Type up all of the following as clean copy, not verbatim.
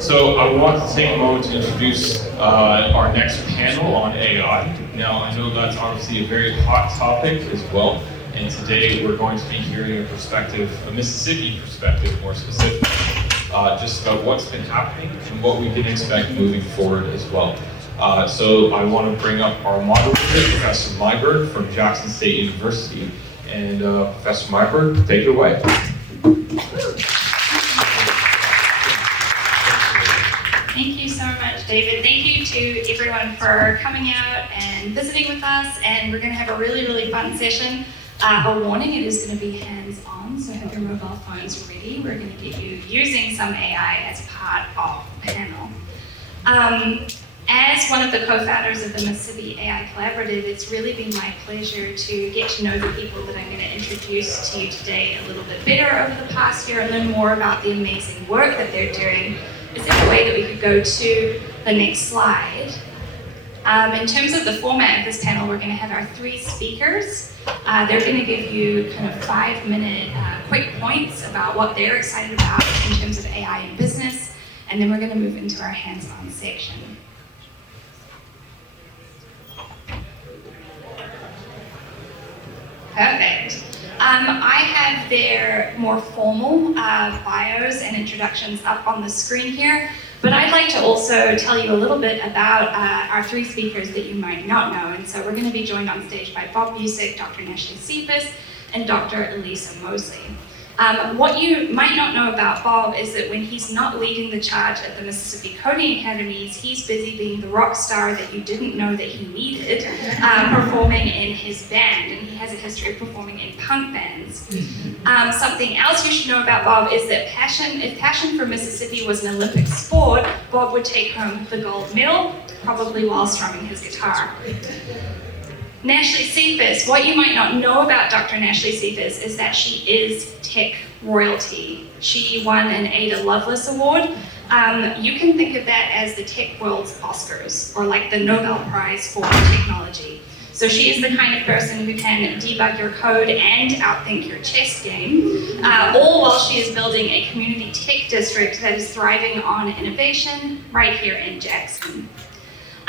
So I want to take a moment to introduce our next panel on AI. Now, I know that's obviously a very hot topic as well, and today we're going to be hearing a perspective, a Mississippi perspective more specifically, just about what's been happening and what we can expect moving forward as well. So I want to bring up our moderator, Professor Myberg from Jackson State University. And Professor Myberg, take it away. Thank you so much, David. Thank you to everyone for coming out and visiting with us. And we're going to have a really, really fun session. A warning, it is going to be hands-on, so have your mobile phones ready. We're going to get you using some AI as part of the panel. As one of the co-founders of the Mississippi AI Collaborative, it's really been my pleasure to get to know the people that I'm going to introduce to you today a little bit better over the past year and learn more about the amazing work that they're doing. Is there a way that we could go to the next slide? In terms of the format of this panel, we're going to have our three speakers. They're going to give you kind of 5-minute quick points about what they're excited about in terms of AI in business, and then we're going to move into our hands-on section. Perfect. I have their more formal bios and introductions up on the screen here, but I'd like to also tell you a little bit about our three speakers that you might not know. And so we're going to be joined on stage by Bob Busick, Dr. Nashley Cephas, and Dr. Elisa Mosley. What you might not know about Bob is that when he's not leading the charge at the Mississippi Coding Academies, he's busy being the rock star that you didn't know that he needed, performing in his band, and he has a history of performing in punk bands. Something else you should know about Bob is that if passion for Mississippi was an Olympic sport, Bob would take home the gold medal, probably while strumming his guitar. Nashley Cephas, what you might not know about Dr. Nashley Cephas is that she is tech royalty. She won an Ada Lovelace Award. You can think of that as the tech world's Oscars, or like the Nobel Prize for technology. So she is the kind of person who can debug your code and outthink your chess game, all while she is building a community tech district that is thriving on innovation right here in Jackson.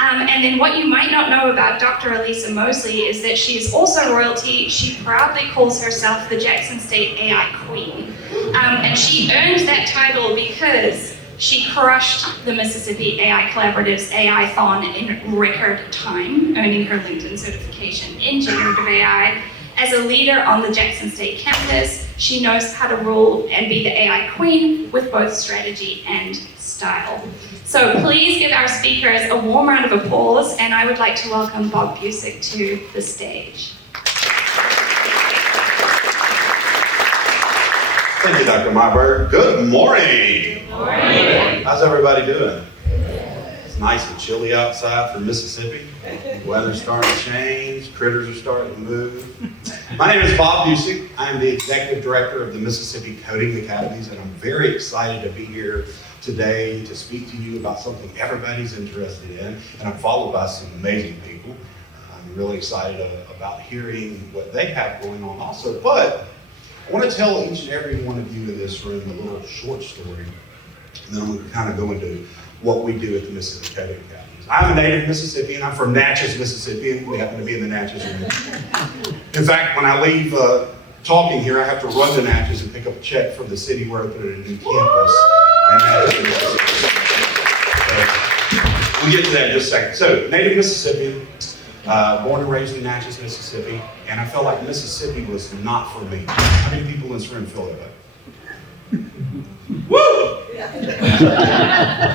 And then what you might not know about Dr. Elisa Mosley is that she is also royalty. She proudly calls herself the Jackson State AI Queen. And she earned that title because she crushed the Mississippi AI Collaborative's AI-thon in record time, earning her LinkedIn certification in generative AI. As a leader on the Jackson State campus, she knows how to rule and be the AI queen with both strategy and style. So please give our speakers a warm round of applause, and I would like to welcome Bob Busick to the stage. Thank you, Dr. Myberg. Good morning. Good morning. How's everybody doing? It's nice and chilly outside for Mississippi. The weather's starting to change. Critters are starting to move. My name is Bob Busick. I'm the Executive Director of the Mississippi Coding Academies, and I'm very excited to be here today to speak to you about something everybody's interested in, and I'm followed by some amazing people. I'm really excited about hearing what they have going on also, but I want to tell each and every one of you in this room a little short story, and then I'm going to kind of go into what we do at the Mississippi Coding Academies. I'm a native Mississippian. I'm from Natchez, Mississippi, and we happen to be in the Natchez area. In fact, when I leave talking here, I have to run to Natchez and pick up a check from the city where I put a new campus. So, we'll get to that in just a second. So, native Mississippian, born and raised in Natchez, Mississippi, and I felt like Mississippi was not for me. How many people in this room feel that way? Woo!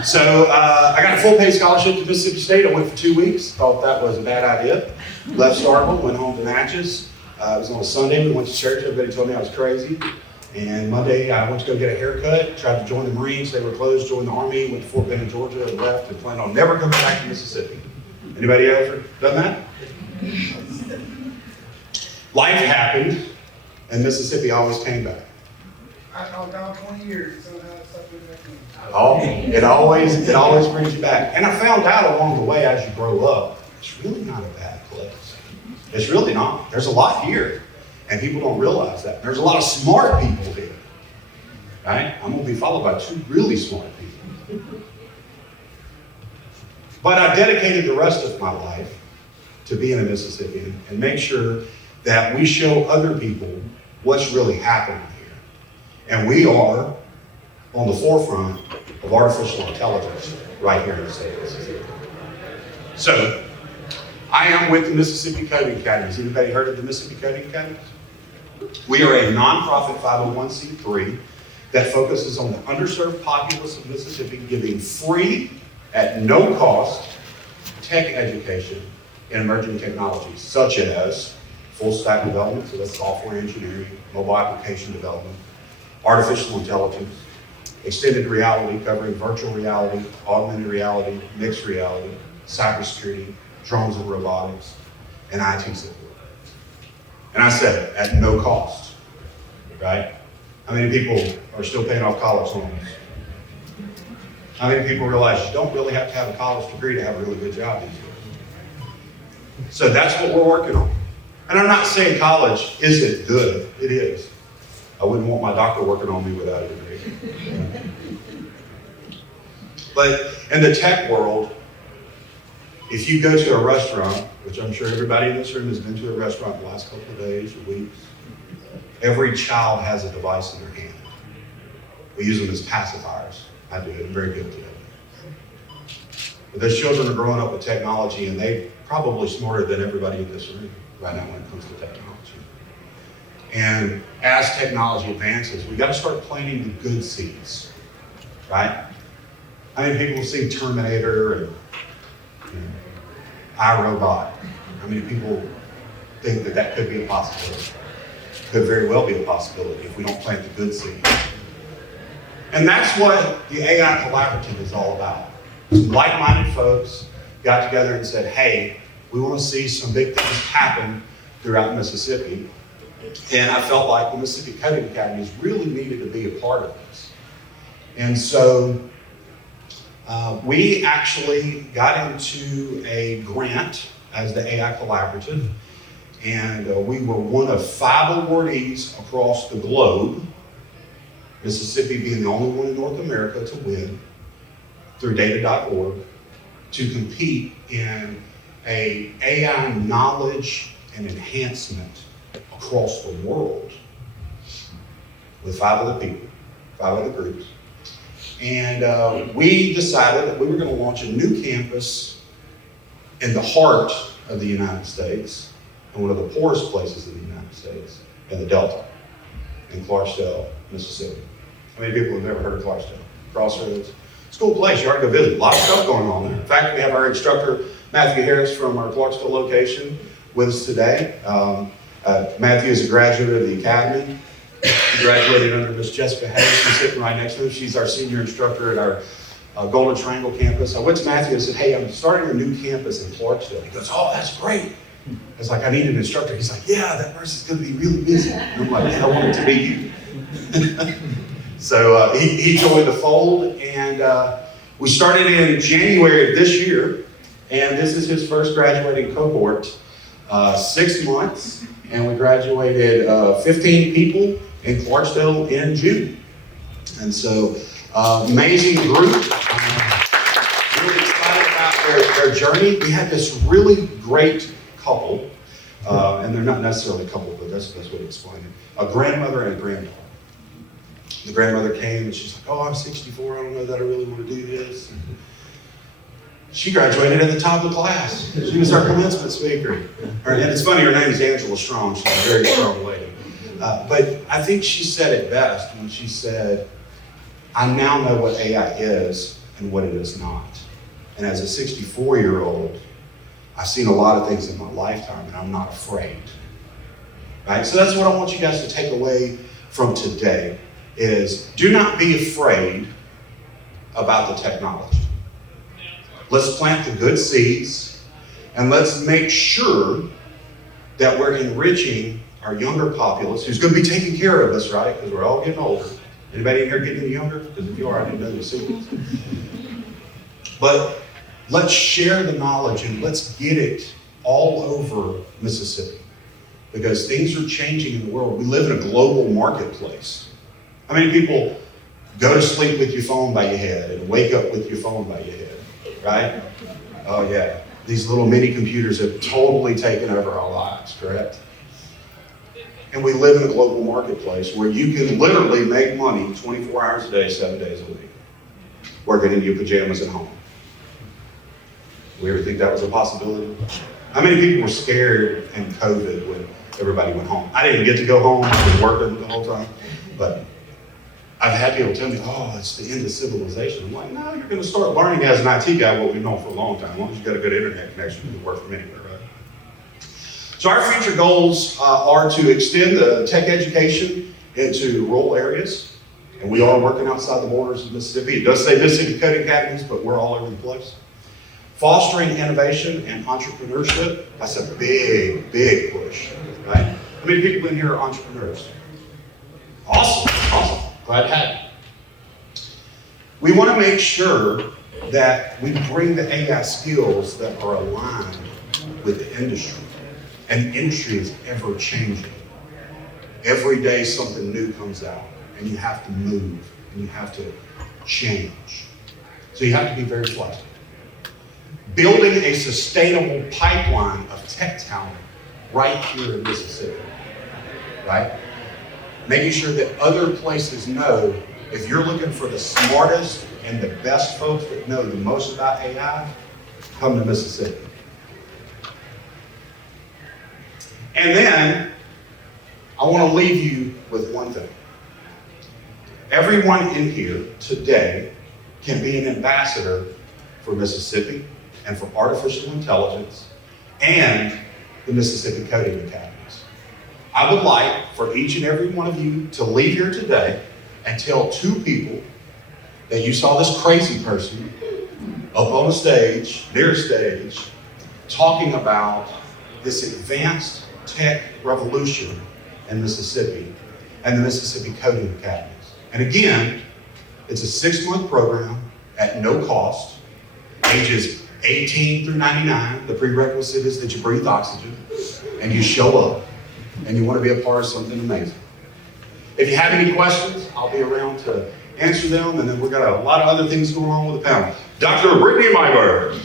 So, I got a full-paid scholarship to Mississippi State. I went for 2 weeks. Thought that was a bad idea. Left Starkville, went home to Natchez. It was on a Sunday. We went to church. Everybody told me I was crazy. And Monday, I went to go get a haircut, tried to join the Marines. They were closed, joined the Army, went to Fort Benning, Georgia, and left, and planned on never coming back to Mississippi. Anybody ever done that? Life happened, and Mississippi always came back. I gone 20 years, so now it's something that can. Oh, it always brings you back. And I found out along the way as you grow up, it's really not a bad place. It's really not. There's a lot here. And people don't realize that. There's a lot of smart people here, right? I'm going to be followed by two really smart people. But I dedicated the rest of my life to being a Mississippian and make sure that we show other people what's really happening here. And we are on the forefront of artificial intelligence right here in the state of Mississippi. So, I am with the Mississippi Coding Academies. Anybody heard of the Mississippi Coding Academies? We are a nonprofit 501c3 that focuses on the underserved populace of Mississippi, giving free, at no cost, tech education in emerging technologies, such as full stack development, so that's software engineering, mobile application development, artificial intelligence, extended reality covering virtual reality, augmented reality, mixed reality, cybersecurity, drones and robotics, and IT support. And I said it, at no cost, right? How many people are still paying off college loans? How many people realize you don't really have to have a college degree to have a really good job these days? So that's what we're working on. And I'm not saying college isn't good, it is. I wouldn't want my doctor working on me without a degree. But in the tech world, if you go to a restaurant, which I'm sure everybody in this room has been to a restaurant the last couple of days or weeks, every child has a device in their hand. We use them as pacifiers. I do, I'm very good at it. But those children are growing up with technology and they're probably smarter than everybody in this room right now when it comes to technology. And as technology advances, we got to start planting the good seeds, right? I mean, people see Terminator and iRobot. I mean, people think that that could be a possibility. Could very well be a possibility if we don't plant the good seeds. And that's what the AI Collaborative is all about. Some like-minded folks got together and said, hey, we want to see some big things happen throughout Mississippi. And I felt like the Mississippi Coding Academies really needed to be a part of this. And so we actually got into a grant as the AI Collaborative, and we were one of 5 awardees across the globe, Mississippi being the only one in North America to win, through data.org, to compete in a AI knowledge and enhancement across the world with 5 other people, 5 other groups. And we decided that we were going to launch a new campus in the heart of the United States, and one of the poorest places in the United States, in the Delta, in Clarksdale, Mississippi. How many people have never heard of Clarksdale? Crossroads. It's a cool place, you ought to go visit. A lot of stuff going on there. In fact, we have our instructor, Matthew Harris, from our Clarksdale location with us today. Matthew is a graduate of the Academy. He graduated under Miss Jessica Hayes. She's sitting right next to him. She's our senior instructor at our Golden Triangle campus. I went to Matthew and said, hey, I'm starting a new campus in Clarksdale. He goes, oh, that's great. I was like, I need an instructor. He's like, yeah, that person's going to be really busy. And I'm like, man, I want it to be you. So he joined the fold, and we started in January of this year, and this is his first graduating cohort. 6 months, and we graduated 15 people in Clarksdale in June. And so, amazing group. Really excited about their journey. We had this really great couple, and they're not necessarily a couple, but that's what explained it. A grandmother and a granddaughter. The grandmother came and she's like, oh, I'm 64, I don't know that I really want to do this. She graduated at the top of the class. She was our commencement speaker. And it's funny, her name is Angela Strong. She's a very strong lady. But I think she said it best when she said, I now know what AI is and what it is not. And as a 64-year-old, I've seen a lot of things in my lifetime and I'm not afraid. Right? So that's what I want you guys to take away from today is do not be afraid about the technology. Let's plant the good seeds, and let's make sure that we're enriching our younger populace, who's going to be taking care of us, right? Because we're all getting older. Anybody in here getting any younger? Because if you are, I didn't know the secrets. But let's share the knowledge, and let's get it all over Mississippi. Because things are changing in the world. We live in a global marketplace. How many people go to sleep with your phone by your head and wake up with your phone by your head, right? Oh yeah, these little mini computers have totally taken over our lives, correct? And we live in a global marketplace where you can literally make money 24 hours a day, 7 days a week, working in your pajamas at home. We ever think that was a possibility? How many people were scared in COVID when everybody went home? I didn't get to go home, I was working the whole time, but I've had people tell me, oh, it's the end of civilization. I'm like, no, you're gonna start learning as an IT guy what we've known for a long time. As long as you've got a good internet connection, you can work from anywhere, right? So our future goals are to extend the tech education into rural areas. And we are working outside the borders of Mississippi. It does say Mississippi Coding Academies, but we're all over the place. Fostering innovation and entrepreneurship, that's a big, big push, right? How many people in here are entrepreneurs? Awesome, awesome. Glad to have you. We want to make sure that we bring the AI skills that are aligned with the industry. And the industry is ever changing. Every day something new comes out, and you have to move, and you have to change. So you have to be very flexible. Building a sustainable pipeline of tech talent right here in Mississippi, right? Making sure that other places know if you're looking for the smartest and the best folks that know the most about AI, come to Mississippi. And then, I want to leave you with one thing. Everyone in here today can be an ambassador for Mississippi and for artificial intelligence and the Mississippi Coding Academies. I would like for each and every one of you to leave here today and tell 2 people that you saw this crazy person up on a stage, near a stage, talking about this advanced tech revolution in Mississippi and the Mississippi Coding Academies. And again, it's a 6-month program at no cost, ages 18 through 99. The prerequisite is that you breathe oxygen and you show up and you want to be a part of something amazing. If you have any questions, I'll be around to answer them, and then we've got a lot of other things going on with the panel. Dr. Brittany Myberg.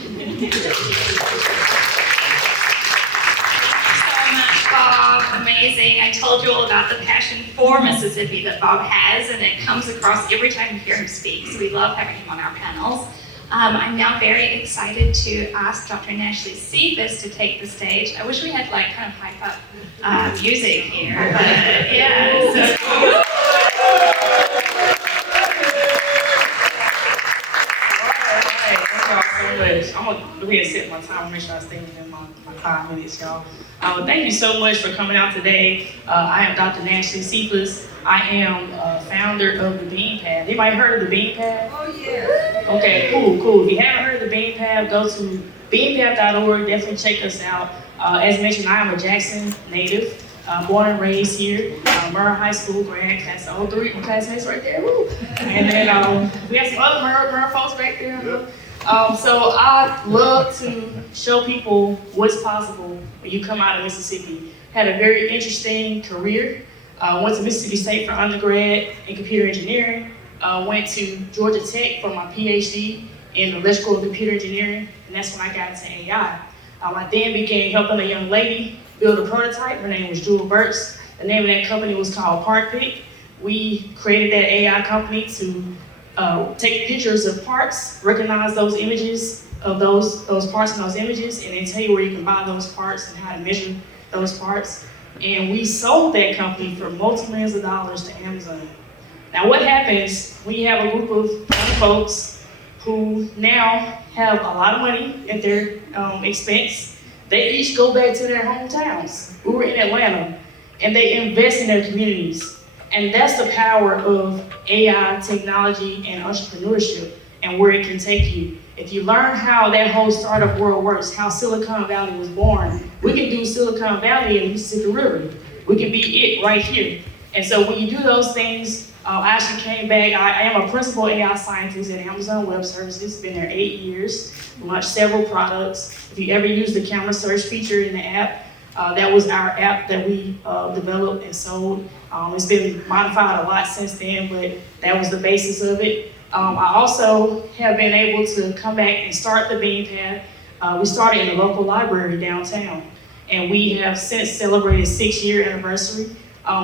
Bob, amazing. I told you all about the passion for Mississippi that Bob has, and it comes across every time you hear him speak, so we love having him on our panels. I'm now very excited to ask Dr. Ashley Cephas to take the stage. I wish we had like kind of hype up music here, but yeah. So. I'm gonna go ahead and set my time, make sure I stay within my 5 minutes, y'all. Thank you so much for coming out today. I am Dr. Ashley Cephas. I am founder of the Bean Path. Anybody heard of the Bean Path? Oh, yeah. Okay, cool. If you haven't heard of the Bean Path, go to beanpath.org. Definitely check us out. As mentioned, I am a Jackson native, born and raised here. Murrah High School grad. That's all 3 of my classmates right there. Woo. And then we have some other Murrah folks back there. So I love to show people what's possible when you come out of Mississippi. Had a very interesting career. Went to Mississippi State for undergrad in computer engineering. Went to Georgia Tech for my PhD in electrical and computer engineering, and that's when I got into AI. I then began helping a young lady build a prototype. Her name was Jewel Burks. The name of that company was called PartPick. We created that AI company to take pictures of parts, recognize those images of those parts and those images, and then tell you where you can buy those parts and how to measure those parts. And we sold that company for multi-millions of dollars to Amazon. Now what happens when you have a group of young folks who now have a lot of money at their expense? They each go back to their hometowns. We were in Atlanta, and they invest in their communities. And that's the power of AI, technology, and entrepreneurship, and where it can take you. If you learn how that whole startup world works, how Silicon Valley was born, we can do Silicon Valley in the Mississippi River. We can be it right here. And so when you do those things, I actually came back. I am a principal AI scientist at Amazon Web Services. Been there 8 years. Launched several products. If you ever use the camera search feature in the app, That was our app that we developed and sold. It's been modified a lot since then, but that was the basis of it. I also have been able to come back and start the Bean Path. We started in the local library downtown, and we have since celebrated 6-year anniversary.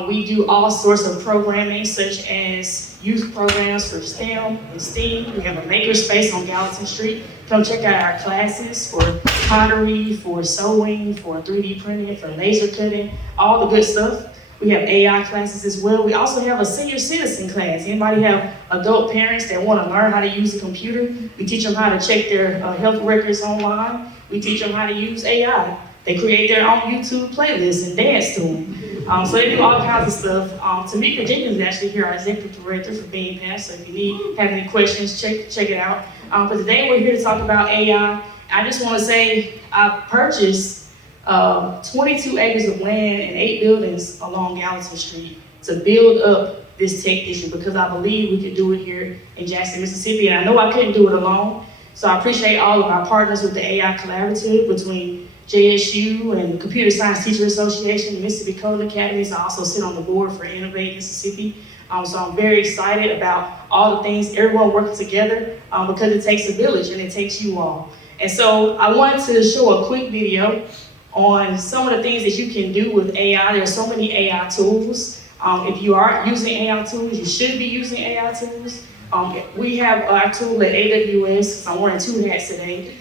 We do all sorts of programming, such as youth programs for STEM and STEAM. We have a makerspace on Gallatin Street. Come check out our classes for pottery, for sewing, for 3D printing, for laser cutting, all the good stuff. We have AI classes as well. We also have a senior citizen class. Anybody have adult parents that want to learn how to use a computer? We teach them how to check their health records online. We teach them how to use AI. They create their own YouTube playlists and dance to them. So they do all kinds of stuff. Tamika Jenkins is actually here, our executive director for Bean Path. So if you have any questions, check it out. But today we're here to talk about AI. I just want to say I purchased 22 acres of land and 8 buildings along Gallatin Street to build up this tech issue because I believe we could do it here in Jackson, Mississippi. And I know I couldn't do it alone. So I appreciate all of our partners with the AI Collaborative between JSU and the Computer Science Teacher Association, the Mississippi Code Academies. I also sit on the board for Innovate Mississippi. So I'm very excited about all the things, everyone working together because it takes a village and it takes you all. And so I wanted to show a quick video on some of the things that you can do with AI. There are so many AI tools. If you are using AI tools, you should be using AI tools. We have our tool at AWS, so I'm wearing 2 hats today.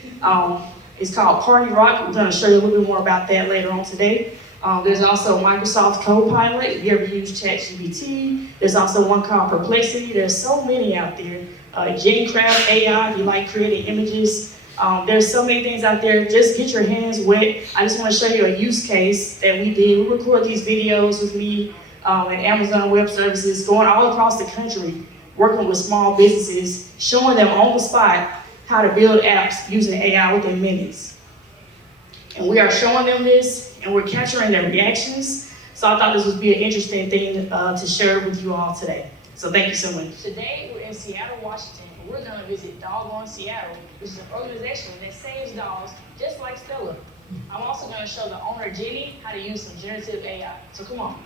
It's called Party Rock. We're going to show you a little bit more about that later on today. There's also Microsoft Copilot, if you ever use ChatGPT. There's also one called Perplexity. There's so many out there. GenCraft AI, if you like creating images. There's so many things out there. Just get your hands wet. I just want to show you a use case that we did. We record these videos with me and Amazon Web Services going all across the country, working with small businesses, showing them on the spot how to build apps using AI within minutes. And we are showing them this, and we're capturing their reactions. So I thought this would be an interesting thing to share with you all today. So thank you so much. Today we're in Seattle, Washington, and we're going to visit Dog on Seattle, which is an organization that saves dogs just like Stella. I'm also going to show the owner, Jenny, how to use some generative AI. So come on.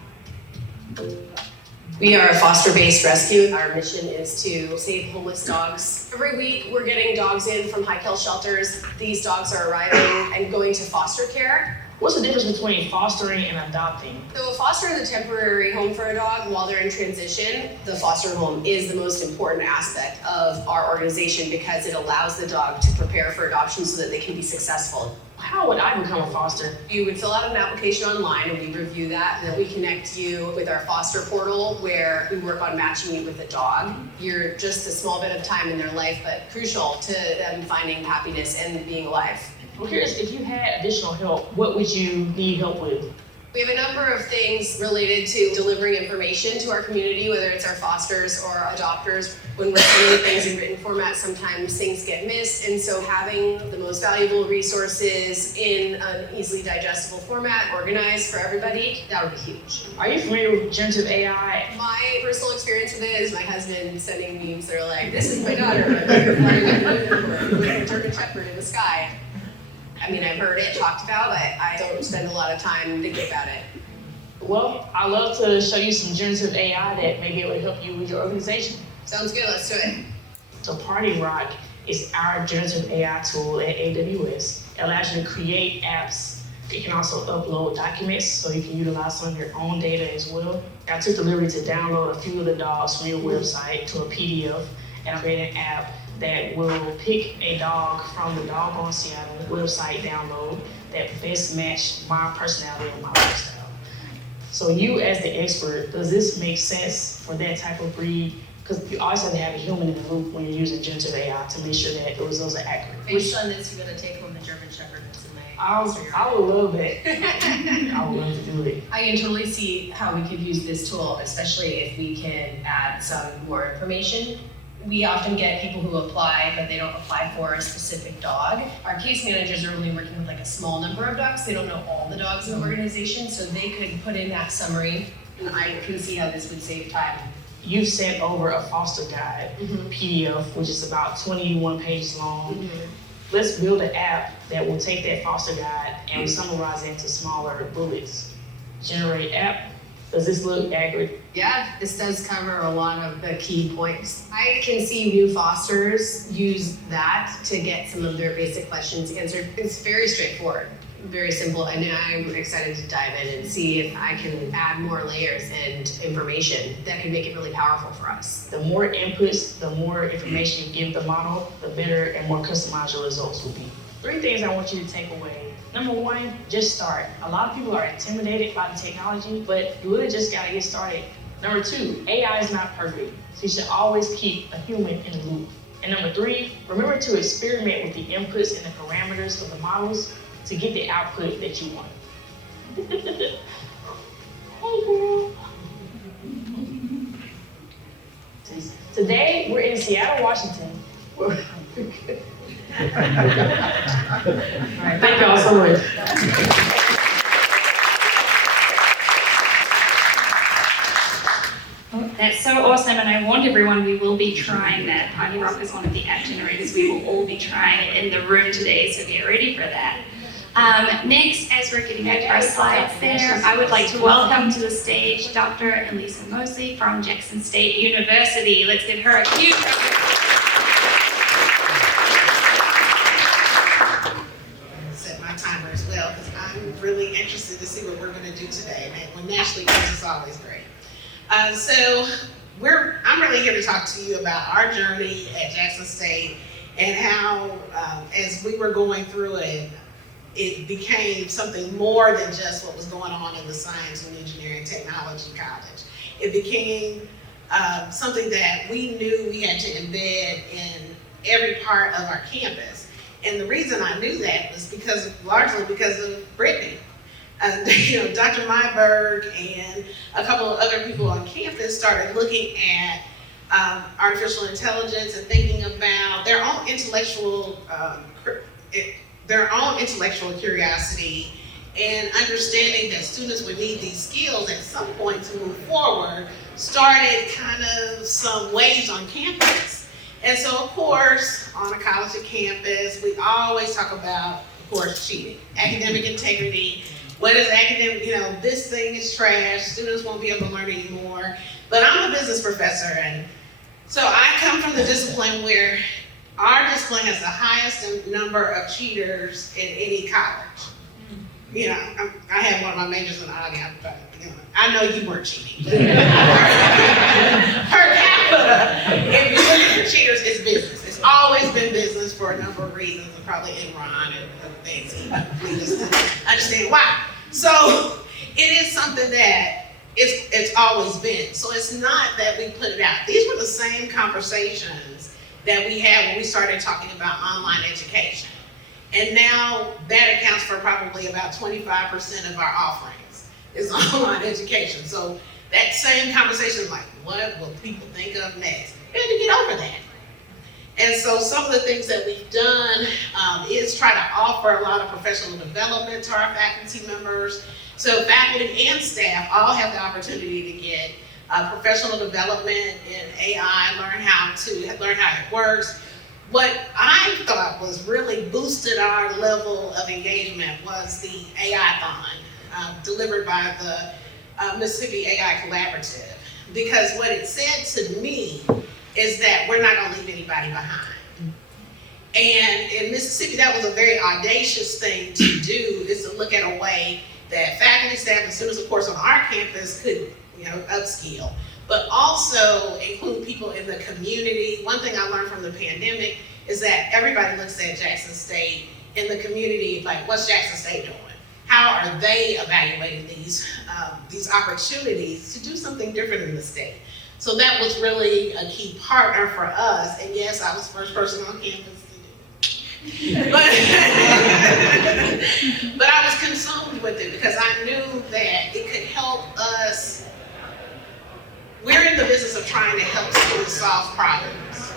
We are a foster-based rescue. Our mission is to save homeless dogs. Every week, we're getting dogs in from high-kill shelters. These dogs are arriving and going to foster care. What's the difference between fostering and adopting? So a foster is a temporary home for a dog while they're in transition. The foster home is the most important aspect of our organization because it allows the dog to prepare for adoption so that they can be successful. How would I become a foster? You would fill out an application online and we review that, and then we connect you with our foster portal where we work on matching you with a dog. You're just a small bit of time in their life, but crucial to them finding happiness and being alive. I'm curious, if you had additional help, what would you need help with? We have a number of things related to delivering information to our community, whether it's our fosters or adopters. When we're sending things in written format, sometimes things get missed, and so having the most valuable resources in an easily digestible format, organized for everybody, that would be huge. Are you familiar with generative AI? My personal experience with it is my husband sending memes that are like, this is my daughter, I'm flying a German Shepherd in the sky. I mean, I've heard it talked about, but I don't spend a lot of time thinking about it. Well, I'd love to show you some generative AI that may be able to help you with your organization. Sounds good, let's do it. So Party Rock is our generative AI tool at AWS. It allows you to create apps. It can also upload documents, so you can utilize some of your own data as well. I took the liberty to download a few of the dogs from your website to a PDF, and I created an app that will pick a dog from the Dog on Seattle website download that best match my personality and my lifestyle. So you as the expert, does this make sense for that type of breed? Because you always have to have a human in the loop when you're using generative AI to make sure that the results are accurate. Based on this, you're gonna take home the German Shepherd that's in my I would love that. I would love to do it. I can totally see how we could use this tool, especially if we can add some more information. We often get people who apply, but they don't apply for a specific dog. Our case managers are only working with like a small number of dogs. They don't know all the dogs in the organization, so they could put in that summary, and I can see how this would save time. You've sent over a foster guide PDF, which is about 21 pages long. let's build an app that will take that foster guide and summarize it into smaller bullets. Generate app. Does this look accurate? Yeah, this does cover a lot of the key points. I can see new fosters use that to get some of their basic questions answered. It's very straightforward, very simple, and I'm excited to dive in and see if I can add more layers and information that can make it really powerful for us. The more inputs, the more information you give the model, the better and more customized your results will be. 3 things I want you to take away. Number 1, just start. A lot of people are intimidated by the technology, but you really just gotta get started. Number 2, AI is not perfect, so you should always keep a human in the loop. And number 3, remember to experiment with the inputs and the parameters of the models to get the output that you want. Hey girl. Today, we're in Seattle, Washington. All right, thank y'all so much. That's so awesome, and I warned everyone we will be trying that. Party Rock is one of the app generators. We will all be trying it in the room today, so get ready for that. Next, as we're getting back to our slides there, I would like to welcome to the stage Dr. Elisa Mosley from Jackson State University. Let's give her a huge round of applause. Set my timer as well, because I'm really interested to see what we're going to do today. And when Ashley comes, it's always great. I'm really here to talk to you about our journey at Jackson State and how, as we were going through it, it became something more than just what was going on in the Science and Engineering Technology College. It became something that we knew we had to embed in every part of our campus. And the reason I knew that was largely because of Brittany. Dr. Myberg and a couple of other people on campus started looking at artificial intelligence and thinking about their own intellectual curiosity and understanding that students would need these skills at some point to move forward, started kind of some waves on campus. And so, of course, on a college campus, we always talk about, of course, cheating, academic integrity. What is academic, this thing is trash, students won't be able to learn anymore. But I'm a business professor, and so I come from the discipline where our discipline has the highest number of cheaters in any college. I had one of my majors in audio, but I know you weren't cheating. Per capita, if you look at cheaters, it's business. It's always been business for a number of reasons, and probably Enron and things. We just understand why. So it is something that it's always been. So it's not that we put it out. These were the same conversations that we had when we started talking about online education. And now that accounts for probably about 25% of our offerings is online education. So that same conversation, like, what will people think of next? We had to get over that. And so some of the things that we've done is try to offer a lot of professional development to our faculty members. So faculty and staff all have the opportunity to get professional development in AI, learn how it works. What I thought was really boosted our level of engagement was the AI-thon delivered by the Mississippi AI Collaborative. Because what it said to me is that we're not gonna leave anybody behind. And in Mississippi, that was a very audacious thing to do, is to look at a way that faculty, staff, and students, of course, on our campus could upskill, but also include people in the community. One thing I learned from the pandemic is that everybody looks at Jackson State in the community, like, what's Jackson State doing? How are they evaluating these opportunities to do something different in the state? So that was really a key partner for us. And yes, I was the first person on campus to do it. But I was consumed with it because I knew that it could help us. We're in the business of trying to help students solve problems.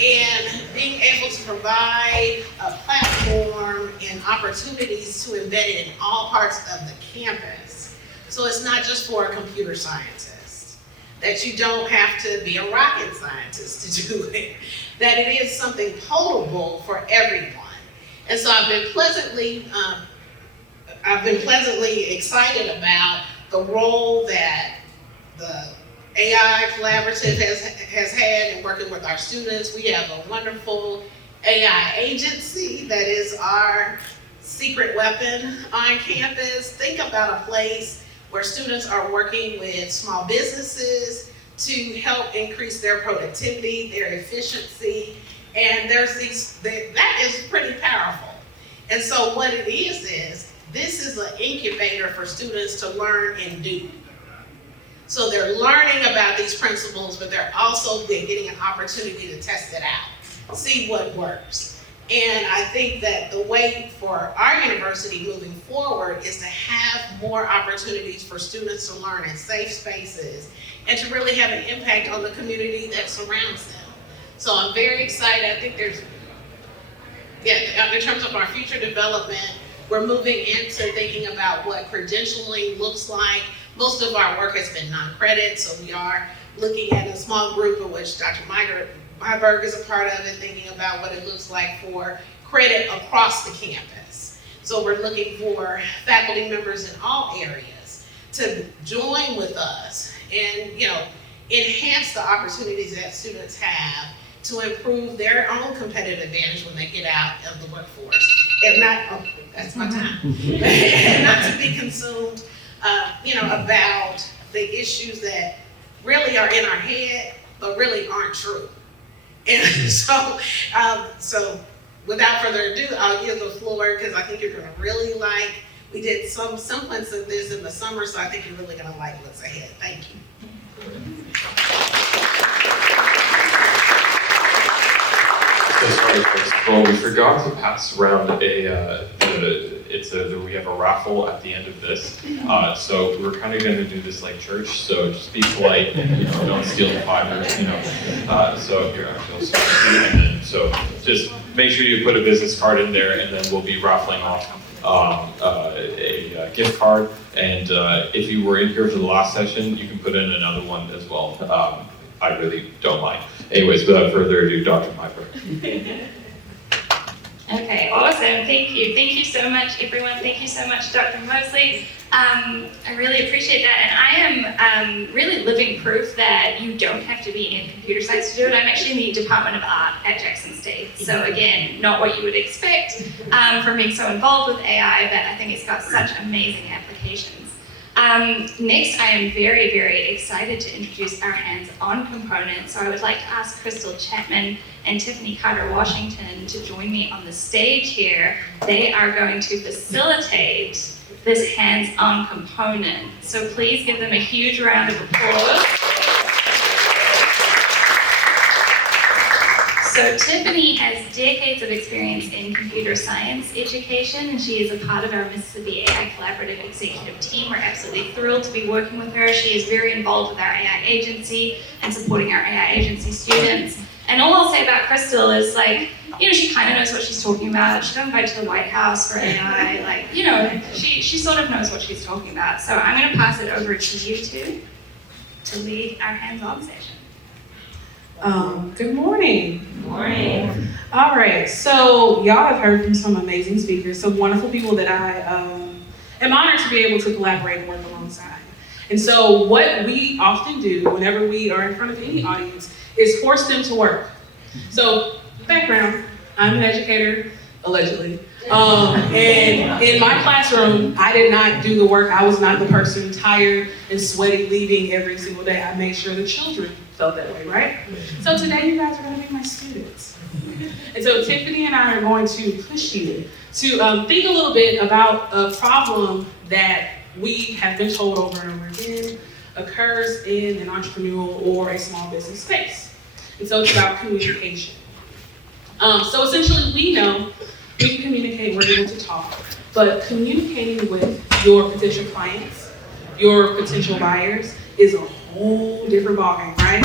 And being able to provide a platform and opportunities to embed it in all parts of the campus. So it's not just for a computer scientist, that you don't have to be a rocket scientist to do it. that it is something potable for everyone. And so I've been pleasantly excited about the role that the AI Collaborative has had in working with our students. We have a wonderful AI agency that is our secret weapon on campus. Think about a place where students are working with small businesses to help increase their productivity, their efficiency, and that is pretty powerful. And so what it is this is an incubator for students to learn and do. So they're learning about these principles, but they're also getting an opportunity to test it out, see what works. And I think that the way for our university moving forward is to have more opportunities for students to learn in safe spaces and to really have an impact on the community that surrounds them. So I'm very excited. I think in terms of our future development, we're moving into thinking about what credentialing looks like. Most of our work has been non-credit, so we are looking at a small group of which Dr. Myberg is a part of it, thinking about what it looks like for credit across the campus. So we're looking for faculty members in all areas to join with us and enhance the opportunities that students have to improve their own competitive advantage when they get out of the workforce. If not, that's my time. And not to be consumed, about the issues that really are in our head, but really aren't true. And so without further ado, I'll give the floor because I think you're gonna really like, we did some semblance of this in the summer, so I think you're really gonna like what's ahead. Thank you. So sorry, folks. Well, we forgot to pass around we have a raffle at the end of this. So we're kind of going to do this like church. So just be polite and don't steal the $5. So here, I'll start with you, and then so just make sure you put a business card in there, and then we'll be raffling off a gift card. And if you were in here for the last session, you can put in another one as well. I really don't mind. Anyways, without further ado, Dr. Myberg. Okay, awesome. Thank you. Thank you so much, everyone. Thank you so much, Dr. Mosley. I really appreciate that. And I am really living proof that you don't have to be in computer science to do it. I'm actually in the Department of Art at Jackson State. So again, not what you would expect from being so involved with AI, but I think it's got such amazing applications. Next, I am very, very excited to introduce our hands-on component. So I would like to ask Crystal Chapman and Tiffany Carter-Washington to join me on the stage here. They are going to facilitate this hands-on component. So please give them a huge round of applause. So Tiffany has decades of experience in computer science education, and she is a part of our Mississippi AI Collaborative executive team. We're absolutely thrilled to be working with her. She is very involved with our AI agency and supporting our AI agency students. And all I'll say about Crystal is she kind of knows what she's talking about. She doesn't go to the White House for AI, she sort of knows what she's talking about. So I'm gonna pass it over to you two to lead our hands-on session. Good morning. Good morning. All right, so y'all have heard from some amazing speakers, some wonderful people that I am honored to be able to collaborate and work alongside. And so what we often do whenever we are in front of any audience is force them to work. So background, I'm an educator, allegedly. And in my classroom, I did not do the work. I was not the person tired and sweaty leaving every single day. I made sure the children felt that way, right? So today you guys are gonna be my students. And so Tiffany and I are going to push you to think a little bit about a problem that we have been told over and over again occurs in an entrepreneurial or a small business space. And so it's about communication. So essentially we know we can communicate, we're able to talk, but communicating with your potential clients, your potential buyers is a whole different ballgame, right?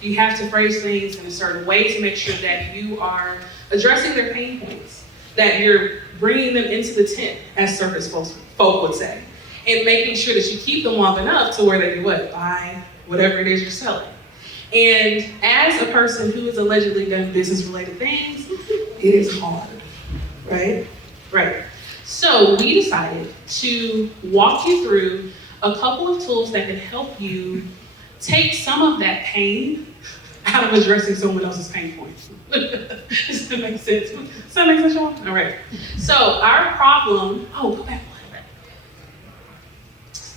You have to phrase things in a certain way to make sure that you are addressing their pain points, that you're bringing them into the tent, as circus folk would say, and making sure that you keep them long enough to where they do what? Buy whatever it is you're selling. And as a person who has allegedly done business-related things, it is hard, right? Right. So we decided to walk you through a couple of tools that can help you take some of that pain out of addressing someone else's pain points. Does that make sense? Does that make sense, y'all? All right. So our problem, go back one.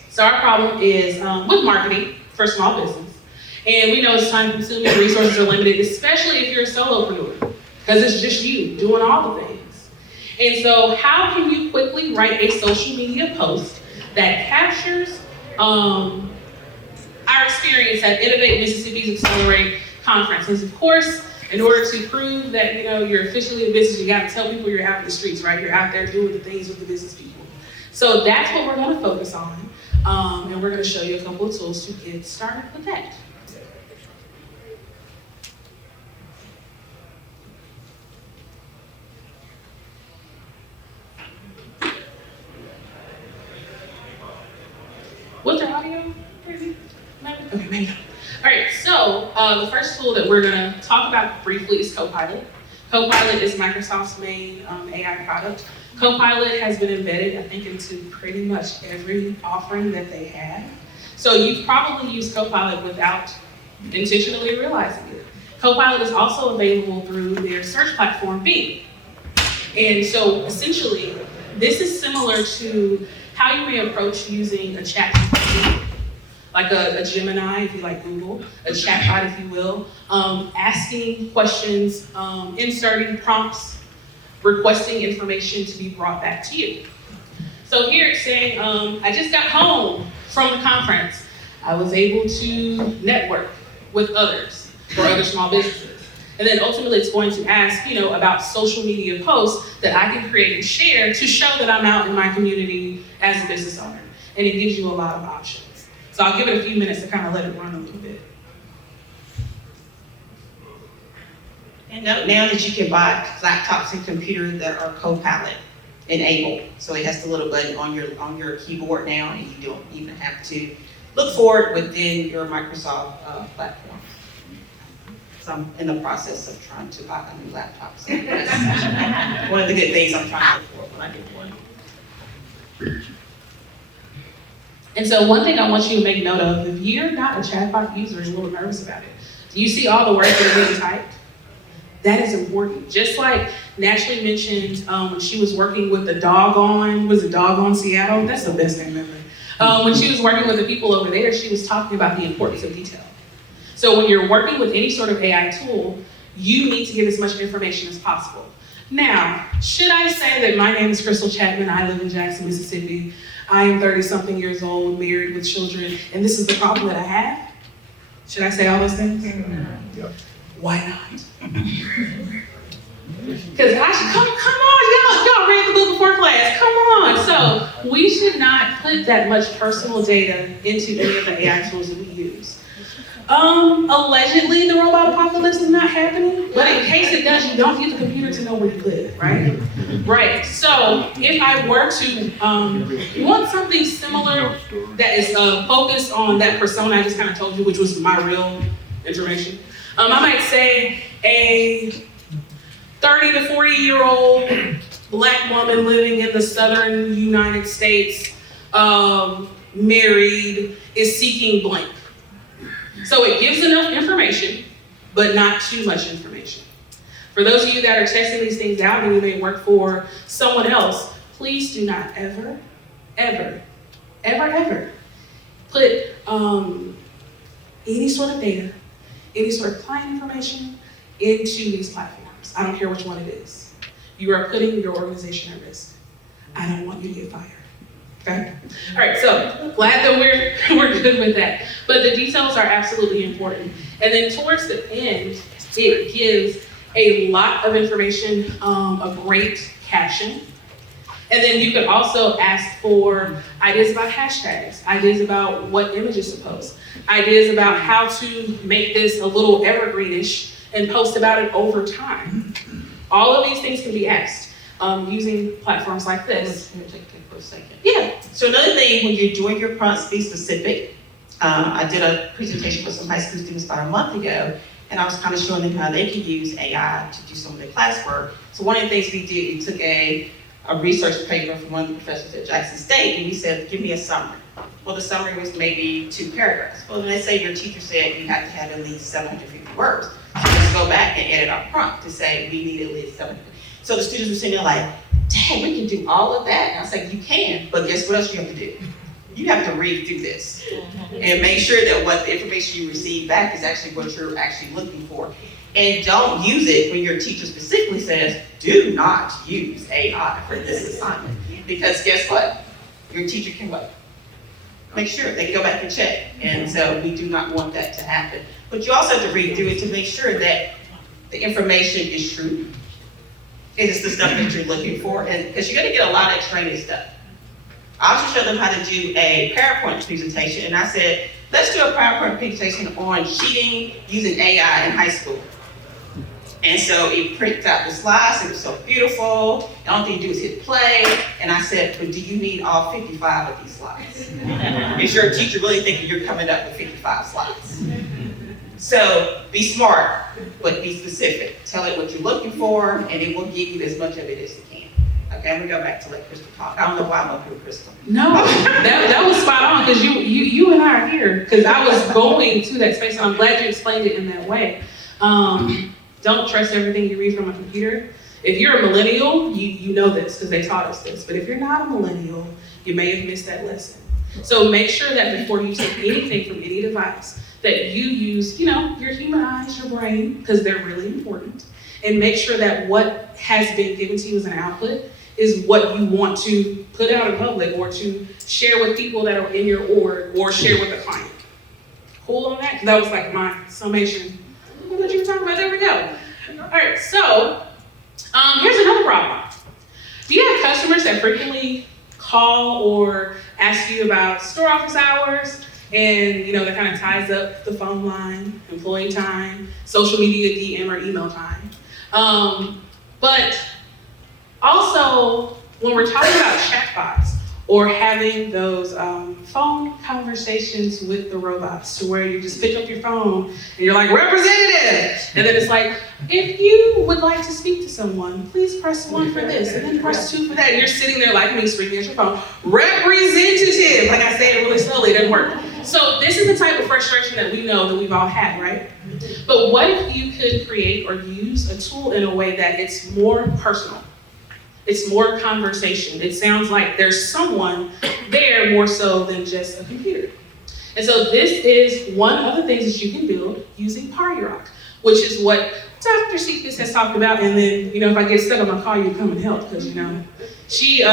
So our problem is with marketing for small business. And we know it's time consuming, resources are limited, especially if you're a solopreneur, because it's just you doing all the things. And so how can you quickly write a social media post that captures our experience at Innovate Mississippi's Accelerate Conference? And of course, in order to prove that you're officially a business, you got to tell people you're out in the streets, right? You're out there doing the things with the business people. So that's what we're going to focus on, and we're going to show you a couple of tools to get started with that. What's your audio? Crazy? Okay, maybe not. All right, so the first tool that we're gonna talk about briefly is Copilot. Copilot is Microsoft's main AI product. Copilot has been embedded, I think, into pretty much every offering that they have. So you've probably used Copilot without intentionally realizing it. Copilot is also available through their search platform, Bing. And so essentially, this is similar to how you may approach using a chat, like a Gemini, if you like Google, a chatbot, if you will, asking questions, inserting prompts, requesting information to be brought back to you. So here it's saying, I just got home from the conference. I was able to network with others or other small businesses. And then ultimately it's going to ask, about social media posts that I can create and share to show that I'm out in my community as a business owner. And it gives you a lot of options. So I'll give it a few minutes to kind of let it run a little bit. And now that you can buy laptops and computers that are Copilot enabled, so it has the little button on your keyboard now, and you don't even have to look for it within your Microsoft platform. So I'm in the process of trying to buy a new laptop. So that's one of the good things I'm trying to look for when I get one. And so one thing I want you to make note of, if you're not a chatbot user, you're a little nervous about it. Do you see all the words that are being typed? That is important. Just like Natalie mentioned when she was working with the Doggone Seattle? That's the best name ever. When she was working with the people over there, she was talking about the importance of detail. So when you're working with any sort of AI tool, you need to give as much information as possible. Now, should I say that my name is Crystal Chapman, I live in Jackson, Mississippi, I am 30-something years old, married with children, and this is the problem that I have? Should I say all those things? Yep. Why not? Because come on, y'all read the book before class, come on. So we should not put that much personal data into any of the AI tools that we use. Allegedly, the robot apocalypse is not happening, but in case it does, you don't get the computer to know where you live, right? Right, so if I were to want something similar that is focused on that persona I just kind of told you, which was my real information, I might say a 30 to 40-year-old Black woman living in the southern United States, married, is seeking blank. So it gives enough information, but not too much information. For those of you that are testing these things out and you may work for someone else, please do not ever, ever, ever, ever put any sort of data, any sort of client information into these platforms. I don't care which one it is. You are putting your organization at risk. I don't want you to get fired. Okay? All right, so glad that we're good with that. But the details are absolutely important. And then towards the end, it gives a lot of information, a great caption. And then you can also ask for ideas about hashtags, ideas about what images to post, ideas about how to make this a little evergreenish and post about it over time. All of these things can be asked using platforms like this. Let me take that for a second. Yeah. So another thing, when you're doing your prompts, be specific. I did a presentation with some high school students about a month ago, and I was kind of showing them how they could use AI to do some of their classwork. So one of the things we did, we took a research paper from one of the professors at Jackson State, and we said, give me a summary. Well, the summary was maybe 2 paragraphs. Well, let's say your teacher said you have to have at least 750 words. So let's go back and edit our prompt to say we need at least 750. So the students were sitting there like, dang, we can do all of that? And I was like, you can, but guess what else you have to do? You have to read through this and make sure that what the information you receive back is actually what you're actually looking for. And don't use it when your teacher specifically says, do not use AI for this assignment. Because guess what? Your teacher can what? Make sure they can go back and check. And so we do not want that to happen. But you also have to read through it to make sure that the information is true. It is the stuff that you're looking for. And because you're gonna get a lot of extraneous stuff. I also showed them how to do a PowerPoint presentation. And I said, let's do a PowerPoint presentation on cheating using AI in high school. And so it printed out the slides, it was so beautiful. The only thing you do is hit play. And I said, but do you need all 55 of these slides? Is your teacher really thinking you're coming up with 55 slides? So be smart, but be specific. Tell it what you're looking for, and it will give you as much of it as it can. Okay, I'm gonna go back to let Crystal talk. I don't know why I'm up here with Crystal. No, that was spot on, because you and I are here, because I was going to that space, and I'm glad you explained it in that way. Don't trust everything you read from a computer. If you're a millennial, you know this, because they taught us this. But if you're not a millennial, you may have missed that lesson. So make sure that before you take anything from any device, that you use, your human eyes, your brain, because they're really important. And make sure that what has been given to you as an output is what you want to put out in public or to share with people that are in your org or share with a client. Cool on that? That was like my summation. What you were talking about, there we go. All right, so here's another problem. Do you have customers that frequently call or ask you about store office hours? And that kind of ties up the phone line, employee time, social media DM or email time. But also, when we're talking about chatbots or having those phone conversations with the robots, to where you just pick up your phone and you're like, representative! And then it's like, if you would like to speak to someone, please press 1 for this, and then press 2 for that. And you're sitting there like me, screaming at your phone, representative! Like I say it really slowly, it doesn't work. So this is the type of frustration that we know that we've all had, right? But what if you could create or use a tool in a way that it's more personal? It's more conversation. It sounds like there's someone there more so than just a computer. And so this is one of the things that you can build using PartyRock, which is what Dr. Cephas has talked about. And then, if I get stuck, I'm gonna call you to come and help, because she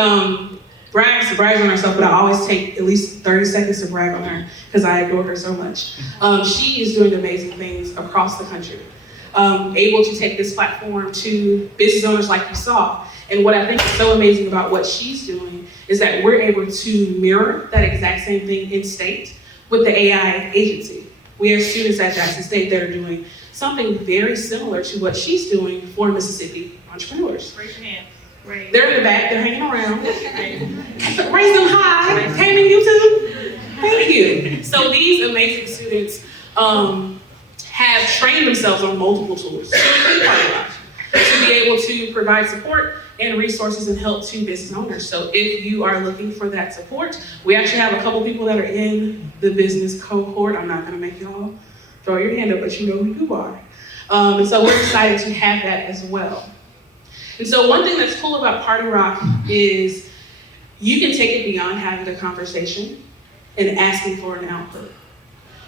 brags on herself, but I always take at least 30 seconds to brag on her because I adore her so much. She is doing amazing things across the country, able to take this platform to business owners like you saw. And what I think is so amazing about what she's doing is that we're able to mirror that exact same thing in state with the AI agency. We have students at Jackson State that are doing something very similar to what she's doing for Mississippi entrepreneurs. Raise your hand. Right. They're in the back, they're hanging around. Raise them high, came in YouTube. Thank you. So these amazing students have trained themselves on multiple tools to be able to provide support and resources and help to business owners. So if you are looking for that support, we actually have a couple people that are in the business cohort. I'm not gonna make y'all throw your hand up, but you know who you are. And so we're excited to have that as well. And so one thing that's cool about PartyRock is you can take it beyond having a conversation and asking for an output.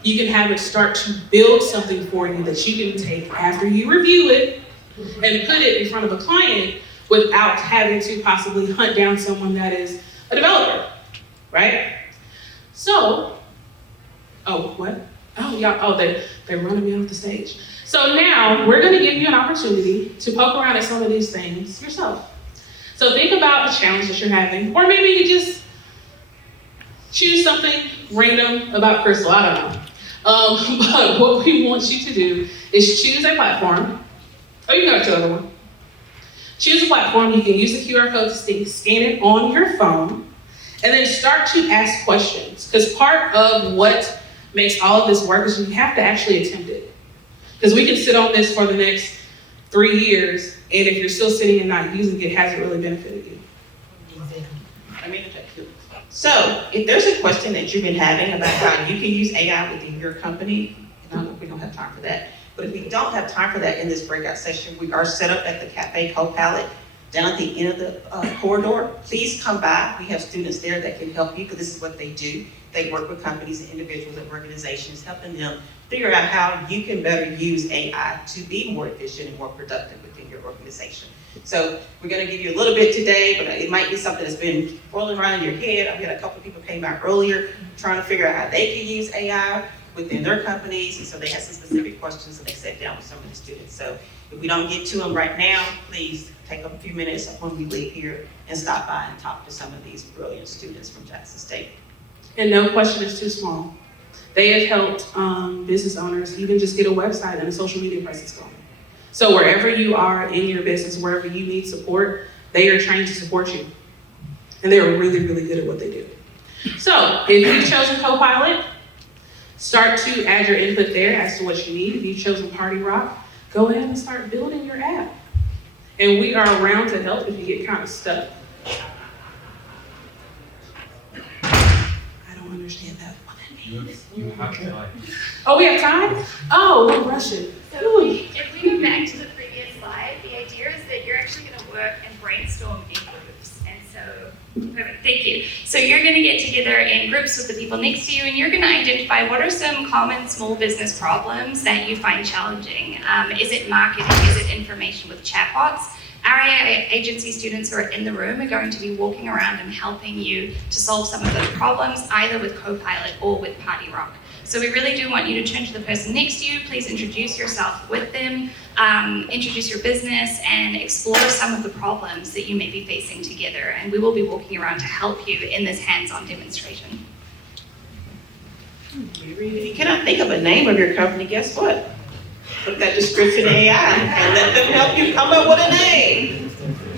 You can have it start to build something for you that you can take after you review it and put it in front of a client without having to possibly hunt down someone that is a developer, right? So, they're running me off the stage. So now we're gonna give you an opportunity to poke around at some of these things yourself. So think about a challenge that you're having, or maybe you just choose something random about Crystal, I don't know. But what we want you to do is choose a platform. Oh, you can go to the other one. Choose a platform. You can use the QR code to scan it on your phone, and then start to ask questions. Because part of what makes all of this work is you have to actually attempt it. Because we can sit on this for the next 3 years, and if you're still sitting and not using it, has it really benefited you? I mean, so if there's a question that you've been having about how you can use AI within your company, and I know we don't have time for that, but if we don't have time for that in this breakout session, we are set up at the Cafe Copilot down at the end of the corridor. Please come by. We have students there that can help you because this is what they do. They work with companies and individuals and organizations, helping them figure out how you can better use AI to be more efficient and more productive within your organization. So we're going to give you a little bit today, but it might be something that's been rolling around in your head. I've had a couple people came out earlier trying to figure out how they can use AI within their companies, and so they had some specific questions and they sat down with some of the students. So if we don't get to them right now, please take a few minutes when we leave here and stop by and talk to some of these brilliant students from Jackson State. And no question is too small. They have helped business owners even just get a website and a social media presence going. So wherever you are in your business, wherever you need support, they are trained to support you. And they are really, really good at what they do. So if you've chosen Copilot, start to add your input there as to what you need. If you've chosen Party Rock, go ahead and start building your app. And we are around to help if you get kind of stuck. I don't understand that. What that means. You have time. Oh, we have time? Oh, we're rushing. So if we go back to the previous slide, the idea is that you're actually going to work and brainstorm in groups. And so, perfect, thank you. So you're going to get together in groups with the people next to you, and you're going to identify what are some common small business problems that you find challenging. Is it marketing? Is it information with chatbots? Our AI agency students who are in the room are going to be walking around and helping you to solve some of those problems, either with Copilot or with Party Rock. So we really do want you to turn to the person next to you. Please introduce yourself with them, introduce your business, and explore some of the problems that you may be facing together. And we will be walking around to help you in this hands-on demonstration. If you cannot think of a name of your company, guess what? Put that description in AI and let them help you come up with a name.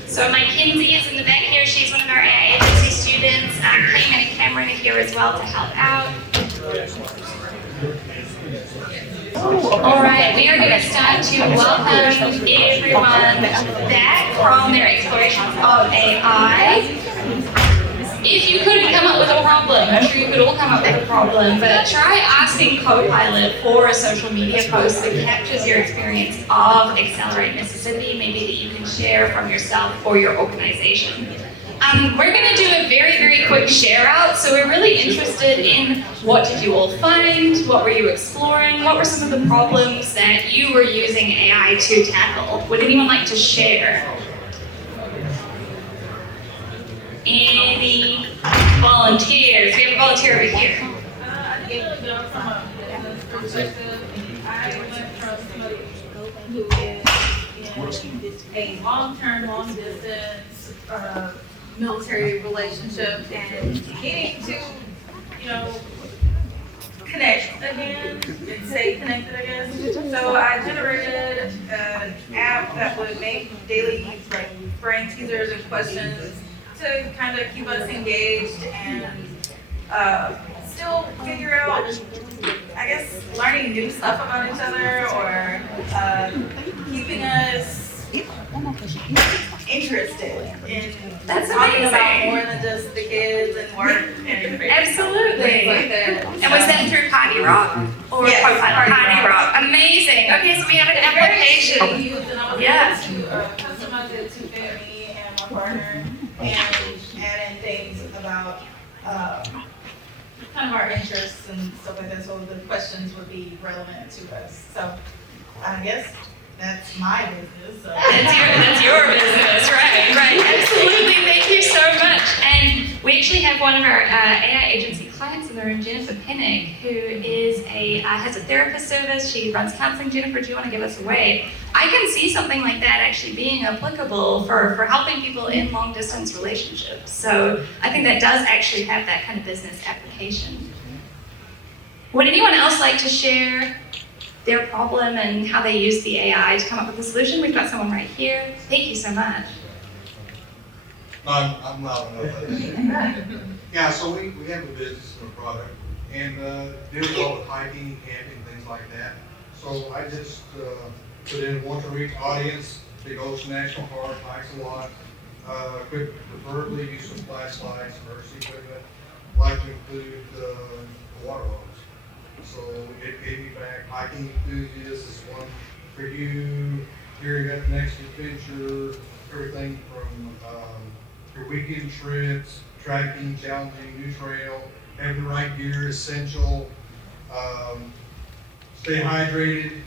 So my Kinsey is in the back here. She's one of our AI agency students. Came in a camera here as well to help out. All right, we are going to start to welcome everyone back from their exploration of AI. If you couldn't come up with a problem, I'm sure you could all come up with a problem, but try asking Copilot for a social media post that captures your experience of Accelerate Mississippi, maybe that you can share from yourself or your organization. We're going to do a very, very quick share out. So we're really interested in what did you all find? What were you exploring? What were some of the problems that you were using AI to tackle? Would anyone like to share? Any volunteers? We have a volunteer over here. I think really go from a business perspective. I went from somebody who is in a long-term, long-distance military relationship and getting to, connect again and stay connected, I guess. So I generated an app that would make daily brain teasers and questions to kind of keep us engaged and still figure out, I guess, learning new stuff about each other or keeping us interested in talking about more than just the kids and work and Absolutely. things like that. And was that through Party Rock? Or Yes, Party Rock. Amazing. Okay, so we have an application. Yeah. To customize it to fit me and my partner and add in things about kind of our interests and stuff like that, so the questions would be relevant to us. So I guess that's my business. So. That's your business, right. Absolutely, thank you so much. And we actually have one of our AI agency clients in the room, Jennifer Pinnick, who is has a therapist service. She runs counseling. Jennifer, do you want to give us a wave? I can see something like that actually being applicable for helping people in long distance relationships. So I think that does actually have that kind of business application. Would anyone else like to share their problem and how they use the AI to come up with a solution? We've got someone right here. Thank you so much. I'm loud enough. Yeah, so we have a business and a product, and deal with all the hiking, camping, things like that. So I just put in one to each audience that goes to National Park, hikes a lot. Could preferably use some flashlights, emergency equipment, like to include water bottles. So it gave me back hiking enthusiasts is one for you, gearing up next adventure, everything from your weekend trips, tracking, challenging new trail, have the right gear, essential, stay hydrated,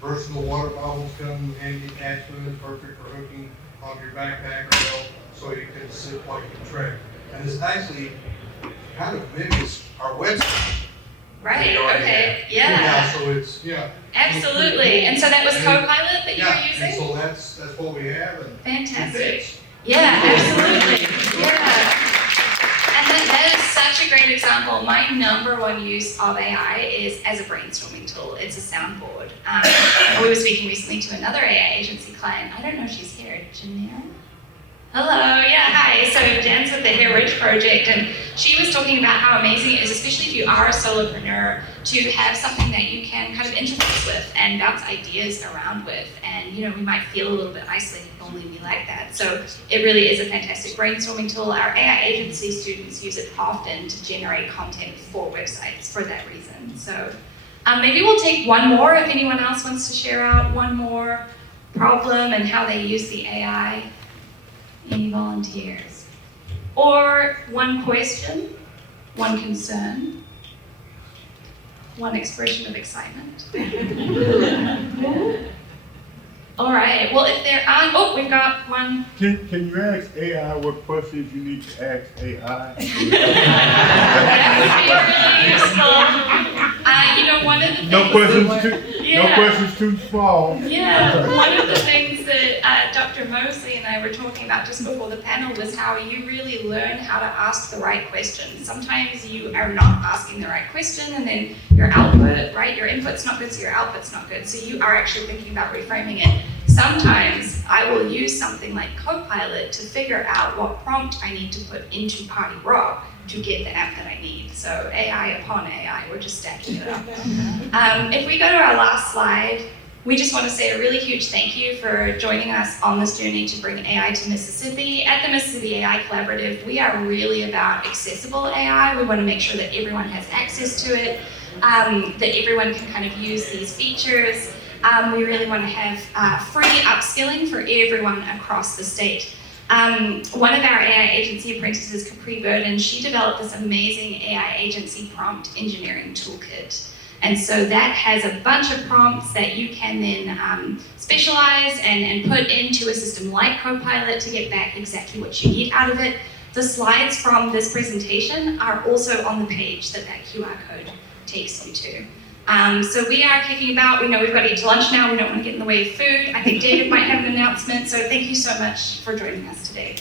versatile water bottles come with handy attachments, perfect for hooking on your backpack or belt, so you can sip while you can trek. And this actually kind of mimics our website. Right, We already okay, have. yeah. So it's, yeah. Absolutely. And so that was Copilot that you were Yeah, using? and so that's what we have, and it Fantastic. fits. Yeah, absolutely. Yeah. And that is such a great example. My #1 use of AI is as a brainstorming tool. It's a soundboard. We were speaking recently to another AI agency client. I don't know if she's here. Janera? Hello, yeah, hi. So Jan's with the Hair Rich Project, and she was talking about how amazing it is, especially if you are a solopreneur, to have something that you can kind of interface with and bounce ideas around with. And you know, we might feel a little bit isolated, only we like that. So it really is a fantastic brainstorming tool. Our AI agency students use it often to generate content for websites for that reason. So maybe we'll take one more if anyone else wants to share out one more problem and how they use the AI. Any volunteers? Or one question, one concern, one expression of excitement. All right, well, if there aren't, oh, we've got one. Can you ask AI what questions you need to ask AI? That would be really useful. You know, one of the things. No questions too small. Yeah, one of the things that Dr. Mosley and I were talking about just before the panel was how you really learn how to ask the right questions. Sometimes you are not asking the right question, and then your output, right? Your input's not good, so your output's not good. So you are actually thinking about reframing it. Sometimes I will use something like Copilot to figure out what prompt I need to put into Party Rock to get the app that I need. So AI upon AI, we're just stacking it up. If we go to our last slide, we just want to say a really huge thank you for joining us on this journey to bring AI to Mississippi. At the Mississippi AI Collaborative, we are really about accessible AI. We want to make sure that everyone has access to it, that everyone can kind of use these features. We really want to have free upskilling for everyone across the state. One of our AI agency apprentices, Capri Burden, she developed this amazing AI agency prompt engineering toolkit. And so that has a bunch of prompts that you can then specialize and put into a system like Copilot to get back exactly what you need out of it. The slides from this presentation are also on the page that QR code takes you to. So we are kicking about. We know we've got to eat lunch now. We don't want to get in the way of food. I think David might have an announcement. So thank you so much for joining us today.